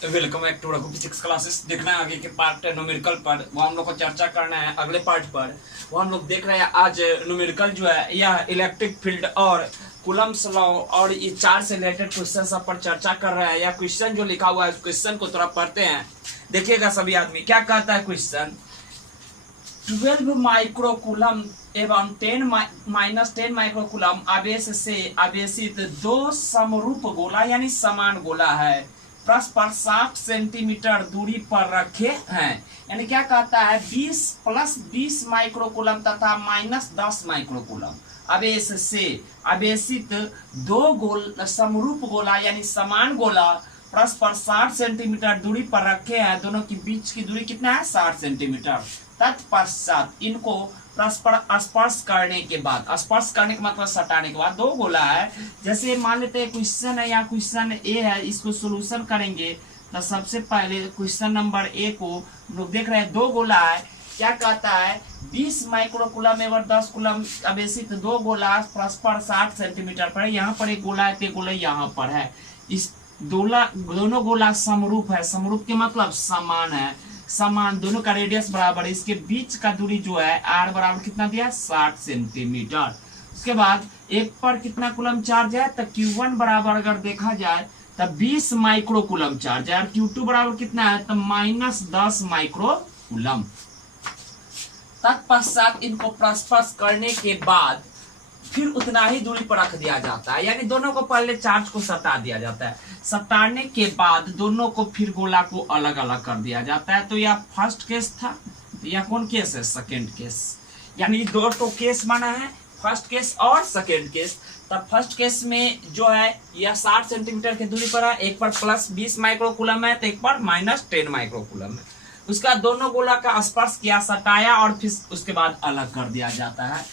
Welcome back to Raghu physics classes. देखना है आगे के पार्ट न्यूमेरिकल पर, वो हम लोग को चर्चा करना है अगले पार्ट पर। वो हम लोग देख रहे हैं आज न्यूमेरिकल जो है यह इलेक्ट्रिक फील्ड और कूलम्स लॉ और ये चार से रिलेटेड क्वेश्चन सब पर चर्चा कर रहे हैं। यह क्वेश्चन जो लिखा हुआ है उस क्वेश्चन को थोड़ा पढ़ते हैं, देखिएगा सभी आदमी क्या कहता है क्वेश्चन। 12 माइक्रोकूलम एवं 10 माइक्रोकूलम आवेश से आवेशित दो समरूप गोला यानी समान गोला है, परस्पर 60 सेंटीमीटर दूरी पर रखे हैं। यानी क्या कहता है 20 प्लस 20 माइक्रोकूलम तथा माइनस 10 माइक्रोकूलम आवेश से आवेशित दो समरूप गोला यानी समान गोला परस्पर 60 सेंटीमीटर दूरी पर रखे हैं। दोनों के बीच की दूरी कितना है 60 सेंटीमीटर। तत्पश्चात इनको परस्पर स्पर्श करने के बाद, स्पर्श करने का मतलब सटाने के बाद, दो गोला है। जैसे मान लेते हैं क्वेश्चन है या क्वेश्चन ए है, इसको सोल्यूशन करेंगे तो सबसे पहले क्वेश्चन नंबर ए को लोग देख रहे हैं। दो गोला है, क्या कहता है 20 माइक्रोकूलम एवं 10 कूलम आवेशित दो गोला परस्पर 60 सेंटीमीटर पर। यहाँ पर एक गोला है तो गोला यहाँ पर है। इस दोनों गोला समरूप है। समरूप के मतलब समान है, समान, दोनों का रेडियस बराबर है। इसके बीच का दूरी जो है आर बराबर कितना दिया 60 सेंटीमीटर। उसके बाद एक पर कितना कूलम चार्ज है तो Q1 बराबर अगर देखा जाए तो 20 माइक्रोकूलम चार्ज है और Q2 बराबर कितना है तो माइनस 10 माइक्रोकूलम। तत्पश्चात इनको परस्पर करने के बाद फिर उतना ही दूरी पर रख दिया जाता है। यानी दोनों को पहले चार्ज को सटा दिया जाता है। सटाने के बाद दोनों को फिर गोला को अलग अलग कर दिया जाता है। तो यह फर्स्ट केस था, यह कौन केस है सेकेंड केस। यानी दो तो केस माना है, फर्स्ट केस और सेकेंड केस। तब फर्स्ट केस में जो है यह 60 सेंटीमीटर की दूरी पर है, एक पर प्लस 20 माइक्रोकूलम है तो एक पर माइनस 10 माइक्रोकूलम है। उसका दोनों गोला का स्पर्श किया, सटाया और फिर उसके बाद अलग कर दिया जाता है।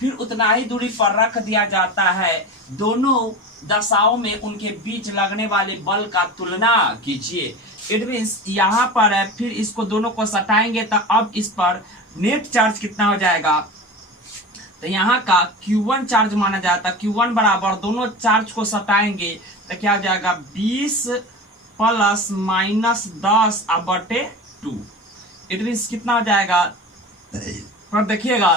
फिर उतना ही दूरी पर रख दिया जाता है। दोनों दशाओं में उनके बीच लगने वाले बल का तुलना कीजिए। इट मीन्स यहाँ पर है, फिर इसको दोनों को सटाएंगे तो अब इस पर नेट चार्ज कितना हो जाएगा तो यहाँ का Q1 चार्ज माना जाता है। Q1 बराबर दोनों चार्ज को सटाएंगे तो क्या हो जाएगा 20 प्लस माइनस 10 बटे 2। इट मीन्स कितना हो जाएगा पर देखिएगा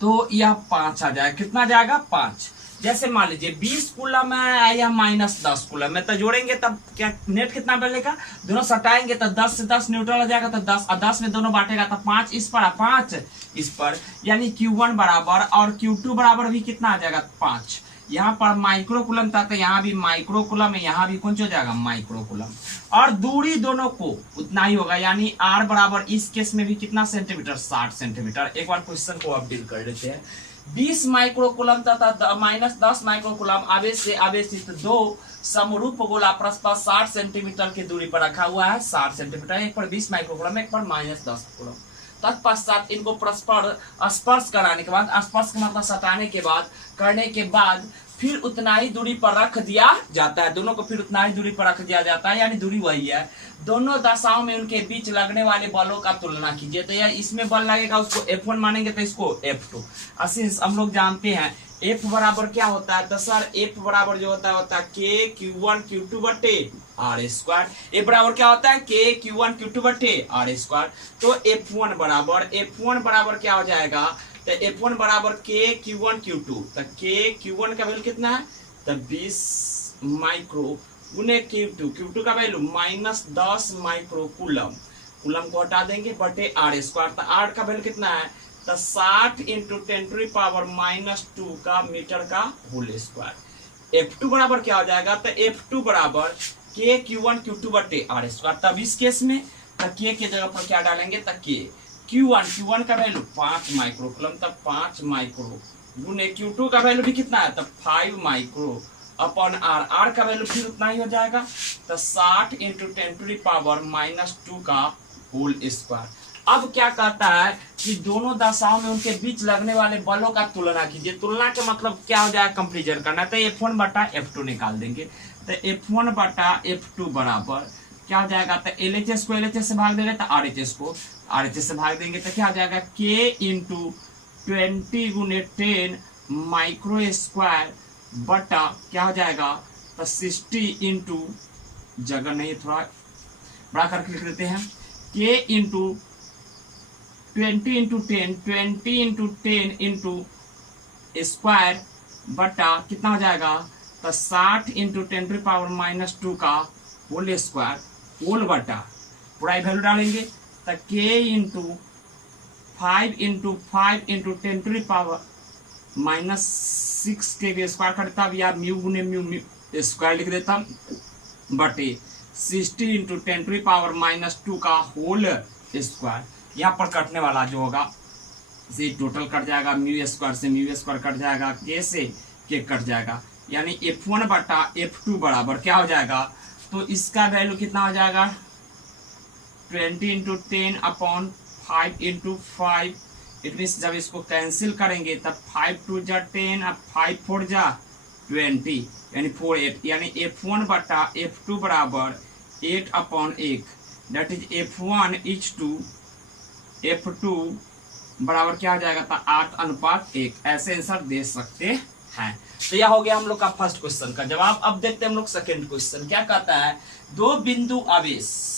तो यह 5 आ जाएगा। कितना जाएगा 5। जैसे मान लीजिए 20 कूलम है या माइनस 10 कूलम है तो जोड़ेंगे तब क्या नेट कितना बनेगा, दोनों सटाएंगे तो 10 से 10 न्यूट्रल हो जाएगा तो 10 और 10 में दोनों बांटेगा तो 5 इस पर 5 इस पर। यानी Q1 बराबर और Q2 बराबर भी कितना आ जाएगा 5। यहाँ पर माइक्रोकूलम था तो यहाँ भी माइक्रोकूलम है, यहाँ भी कौन सा हो जाएगा माइक्रोकूलम। और दूरी दोनों को उतना ही होगा। यानी R बराबर इस केस में भी कितना सेंटीमीटर 60 सेंटीमीटर। एक बार क्वेश्चन को अब डील कर लेते हैं। 20 माइक्रोकूलम तथा माइनस 10 माइक्रोकूलम आवेश से आवेशित दो समरूप गोला परस्पर 60 सेंटीमीटर की दूरी पर रखा हुआ है। 60 सेंटीमीटर, एक पर 20 माइक्रोकूलम, एक पर माइनस 10 कूलम। तत्पश्चात इनको परस्पर स्पर्श कराने के बाद, स्पर्श का मतलब सटाने के बाद, करने के बाद फिर उतना ही दूरी पर रख दिया जाता है। दोनों को फिर उतना ही दूरी पर रख दिया जाता है, यानी दूरी वही है। दोनों दशाओं में उनके बीच लगने वाले बलों का तुलना कीजिए। तो यार इसमें बल लगेगा उसको F1 मानेंगे तो इसको F2। असिंस हम लोग जानते हैं F बराबर क्या होता है तो सर F बराबर जो होता है K Q1 Q2 बटे R स्क्वायर। F बराबर क्या होता है K Q1 Q2 बटे R स्क्वायर। तो F1 बराबर क्या हो जाएगा तो F1 बराबर K Q1 Q2। तो K Q1 का वैल्यू कितना है तो 20 माइक्रो गुने Q2 का वैल्यू माइनस 10 माइक्रोकूलम। कूलम को हटा देंगे बटे R स्क्वायर। तो R का वैल्यू कितना है तो 60 इंटू 10⁻⁻2 का मीटर का होल स्क्वायर। F2 बराबर क्या हो जाएगा तो F2 बराबर K Q1 Q2 बटे R स्क्वायर। तब इस केस में तो K के जगह पर क्या डालेंगे तो K Q1 का वैल्यू 5 माइक्रोकूलम, तब 5 माइक्रो गुने Q2 का वैल्यू भी कितना है तब 5 माइक्रो अपॉन R का वैल्यू फिर उतना ही हो जाएगा तो 60 इंटू 10⁻⁻2 का होल स्क्वायर। अब क्या कहता है कि दोनों दशाओं में उनके बीच लगने वाले बलों का तुलना कीजिए। तुलना का मतलब क्या हो जाएगा कंपेरिजन करना। तो F1 बटा F2 निकाल देंगे तो F1 बटा F2 बराबर क्या हो जाएगा तो LHS को LHS से भाग देंगे तो RHS को RHS से भाग देंगे तो क्या हो जाएगा K इंटू 20 गुने 10 माइक्रो स्क्वायर बटा क्या हो जाएगा तो 60 इंटू जगह नहीं, थोड़ा बड़ा करके लिख देते हैं। k into 20 into 10, 20 into 10 into square बटा कितना हो जाएगा, तो 60 इंटू 10⁻⁻2 का होल स्क्वायर होल बटा पूरा वैल्यू डालेंगे तो k इंटू 5 इंटू 5 इंटू 10⁻⁻6 के स्क्वायर करता या म्यू गुने म्यू स्क्वायर लिख देता बटे 60 इंटू 10⁻⁻2 का होल स्क्वायर। यहाँ पर कटने वाला जो होगा से टोटल कट जाएगा, म्यू स्क्वायर से म्यू स्क्वायर कट जाएगा, के से के कट जाएगा, यानी f1 बटा f2 बराबर क्या हो जाएगा, तो इसका वैल्यू कितना हो जाएगा 20 into 10 upon 5 into 5। It means जब इसको कैंसिल करेंगे तब 5 2 जा 10 अब 5 4 जा 20 यानी 4 8, यानी f1 बटा f2 बराबर 8 upon 1 that is f1 is to f2 बराबर क्या हो जाएगा था 8:1। ऐसे आंसर दे सकते हैं। तो यह हो गया हम लोग का फर्स्ट क्वेश्चन का जवाब। अब देखते हैं हम लोग सेकंड क्वेश्चन क्या कहता है। दो बिंदु आवेश,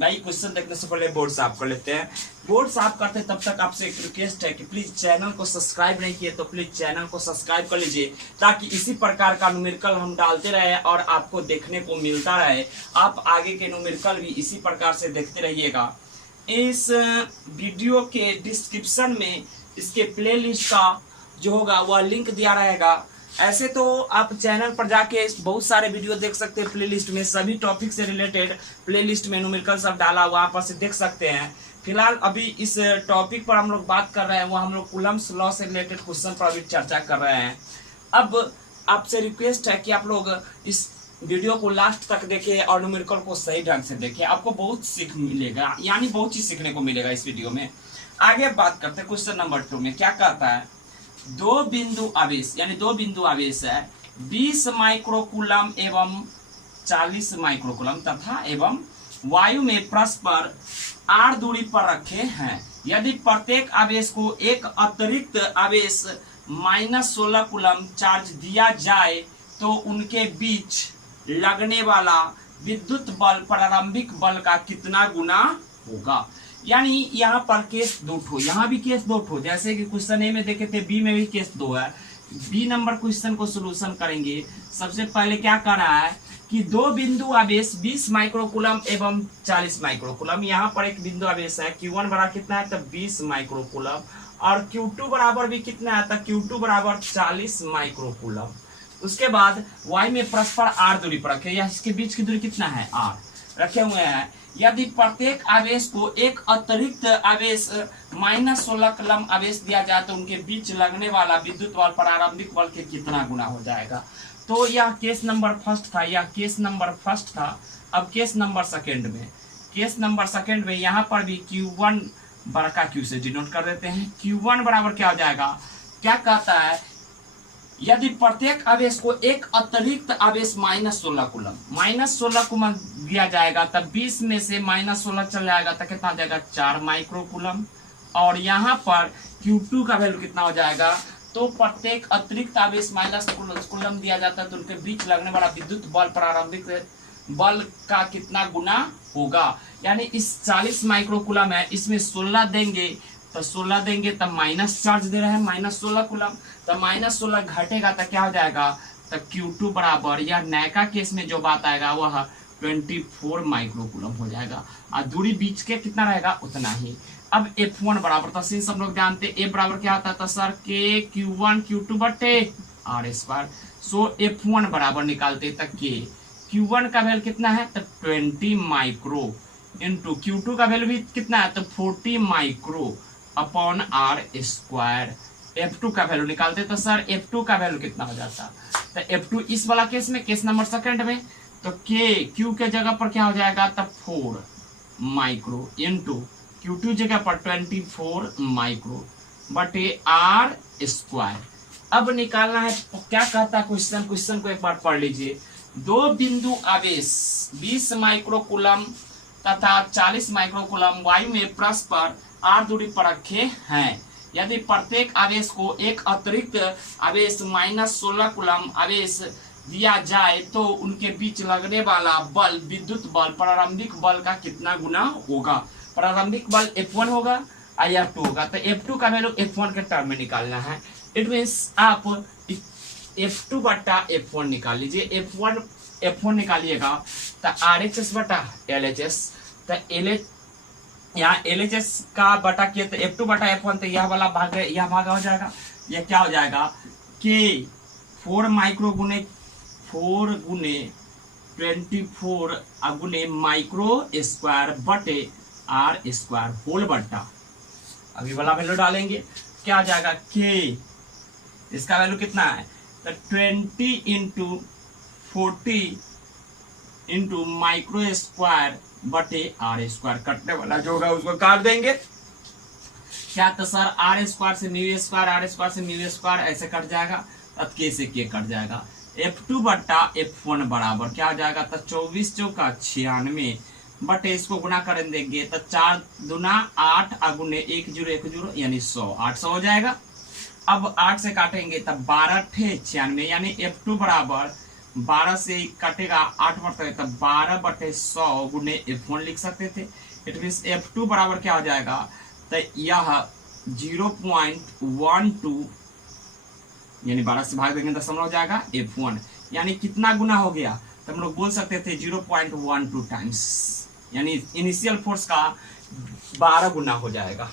भाई क्वेश्चन देखने से पहले बोर्ड साफ कर लेते हैं। बोर्ड साफ करते हैं तब तक आपसे एक रिक्वेस्ट है कि प्लीज चैनल को सब्सक्राइब नहीं किए तो प्लीज चैनल को सब्सक्राइब कर लीजिए ताकि इसी प्रकार का न्यूमेरिकल हम डालते रहे और आपको देखने को मिलता रहे। आप आगे के न्यूमेरिकल भी इसी प्रकार से देखते रहिएगा। इस वीडियो के डिस्क्रिप्शन में इसके प्लेलिस्ट का जो होगा वह लिंक दिया रहेगा। ऐसे तो आप चैनल पर जाके बहुत सारे वीडियो देख सकते हैं, प्लेलिस्ट में सभी टॉपिक से रिलेटेड प्लेलिस्ट में न्यूमेरिकल सब डाला हुआ आप से देख सकते हैं। फिलहाल अभी इस टॉपिक पर हम लोग बात कर रहे हैं, वो हम लोग कूलम्स लॉ से रिलेटेड क्वेश्चन पर अभी चर्चा कर रहे हैं। अब आपसे रिक्वेस्ट है कि आप लोग इस वीडियो को लास्ट तक देखें और न्यूमेरिकल को सही ढंग से देखें, आपको बहुत सीख मिलेगा, यानी बहुत चीज सीखने को मिलेगा इस वीडियो में। आगे बात करते हैं क्वेश्चन नंबर 2 में क्या कहता है। दो बिंदु आवेश, यानी दो बिंदु आवेश है 20 माइक्रोकूलम एवं 40 माइक्रोकूलम तथा एवं वायु में परस्पर r दूरी पर रखे हैं। यदि प्रत्येक आवेश को एक अतिरिक्त आवेश -16 कूलम चार्ज दिया जाए तो उनके बीच लगने वाला विद्युत बल प्रारंभिक बल का कितना गुना होगा। यानी यहाँ पर केस 2 ठो, यहाँ भी केस 2 ठो, जैसे कि क्वेश्चन ए में देखे थे बी में भी केस 2 है। बी नंबर क्वेश्चन को सोल्यूशन करेंगे। सबसे पहले क्या कर रहा है कि दो बिंदु आवेश 20 माइक्रोकूलम एवं 40 माइक्रोकूलम। यहाँ पर एक बिंदु आवेश है Q1 बराबर कितना है, तो 20 माइक्रोकूलम और Q2 बराबर भी कितना है, तो Q2 बराबर 40 माइक्रोकूलम। उसके बाद y में परस्पर r दूरी पर रखे, या इसके बीच की दूरी कितना है r रखे हुए हैं। यदि प्रत्येक आवेश को एक अतिरिक्त आवेश -16 कूलम आवेश दिया जाए तो उनके बीच लगने वाला विद्युत बल प्रारंभिक बल के कितना गुना हो जाएगा। तो यह केस नंबर फर्स्ट था, यह केस नंबर फर्स्ट था। अब केस नंबर सेकंड में, केस नंबर सेकंड में यहाँ पर भी Q1 बड़ा Q से डिनोट कर देते हैं। Q1 बराबर क्या हो जाएगा, क्या कहता है यदि प्रत्येक आवेश को एक अतिरिक्त आवेश -16 कूलम दिया जाएगा तब 20 में से -16 चल जाएगा तो कितना हो जाएगा 4 माइक्रोकूलम। और यहाँ पर Q2 का वैल्यू कितना हो जाएगा, तो प्रत्येक अतिरिक्त आवेश -16 कूलम दिया जाता है तो उनके बीच लगने वाला विद्युत बल प्रारंभिक बल का कितना गुना होगा। यानी इस 40 माइक्रोकूलम है, इसमें 16 देंगे तो 16 देंगे तब माइनस चार्ज दे रहे हैं -16 कूलम, तो -16 घटेगा तो क्या हो जाएगा, तो Q2 बराबर, या नैका केस में जो बात आएगा वह 24 माइक्रोकूलम हो जाएगा और दूरी बीच के कितना रहेगा उतना ही। अब F1 बराबर, तो सब लोग जानते हैं A बराबर क्या होता है, तो सर K Q1 Q2 बटे R स्क्वायर। सो F1 बराबर निकालते तक K Q1 का वैल्यू कितना है, तो 20 माइक्रो इंटू Q2 का वैल्यू भी कितना है, तो 40 micro upon R square. F2 का वैल्यू निकालते तो सर F2 का वैल्यू कितना हो जाता, तो F2 इस वाला केस में, केस नंबर सेकंड में, तो Q के जगह पर क्या हो जाएगा, तब 4 माइक्रो इंटू Q2 जगह पर 24 माइक्रो बटे R स्क्वायर। अब निकालना है क्या कहता है क्वेश्चन, क्वेश्चन को एक बार पढ़ लीजिए। दो बिंदु आवेश 20 माइक्रोकूलम तथा 40 माइक्रोकूलम वायु में परस्पर r दूरी पर रखे हैं। यदि प्रत्येक आवेश को एक अतिरिक्त आवेश -16 कूलम आवेश दिया जाए तो उनके बीच लगने वाला बल, विद्युत बल, प्रारंभिक बल का कितना गुना होगा। प्रारंभिक बल F1 होगा और F2 होगा। तो F2 का वैल्यू F1 के टर्म में निकालना है। इट मीन्स आप F2 बटा F1 निकाल लीजिए। F1 निकालिएगा तो RHS बटा LHS, तो यहाँ LHS का बटा किया तो F2 बटा F1, तो यह वाला भाग है, यह भाग हो जाएगा। यह क्या हो जाएगा कि 4 माइक्रो गुने 24 गुने माइक्रो स्क्वायर बटे R स्क्वायर होल बट्टा, अभी वाला वैल्यू डालेंगे, क्या आ जाएगा के, इसका वैल्यू कितना है तो 20 इंटू 40 इंटू माइक्रो स्क्वायर बटे R स्क्वायर, कटने वाला जो होगा उसको काट देंगे। क्या तो सर R स्क्वायर से म्यू स्क्वायर, R स्क्वायर से म्यू स्क्वायर ऐसे कट जाएगा, तब के से के कट जाएगा। F2 बट्टा F1 बराबर क्या हो जाएगा तो 24 चौका 96 बटे इसको गुना कर देंगे तो 4 दूना 8 अगुने 1 0 1 0 यानी 100, 800 हो जाएगा। अब 8 से काटेंगे तब 12 ठे 96 यानी F2 बराबर 12 से काटेगा 8 बटे तब 12 बटे 100 गुने F1 लिख सकते थे। इट मीन्स F2 बराबर क्या हो जाएगा तो यह 0.12 यानी 12 से भाग देंगे दशमलव हो जाएगा F1, यानी कितना गुना हो गया तो हम लोग बोल सकते थे 0.12 टाइम्स, यानी इनिशियल फोर्स का 12 गुना हो जाएगा।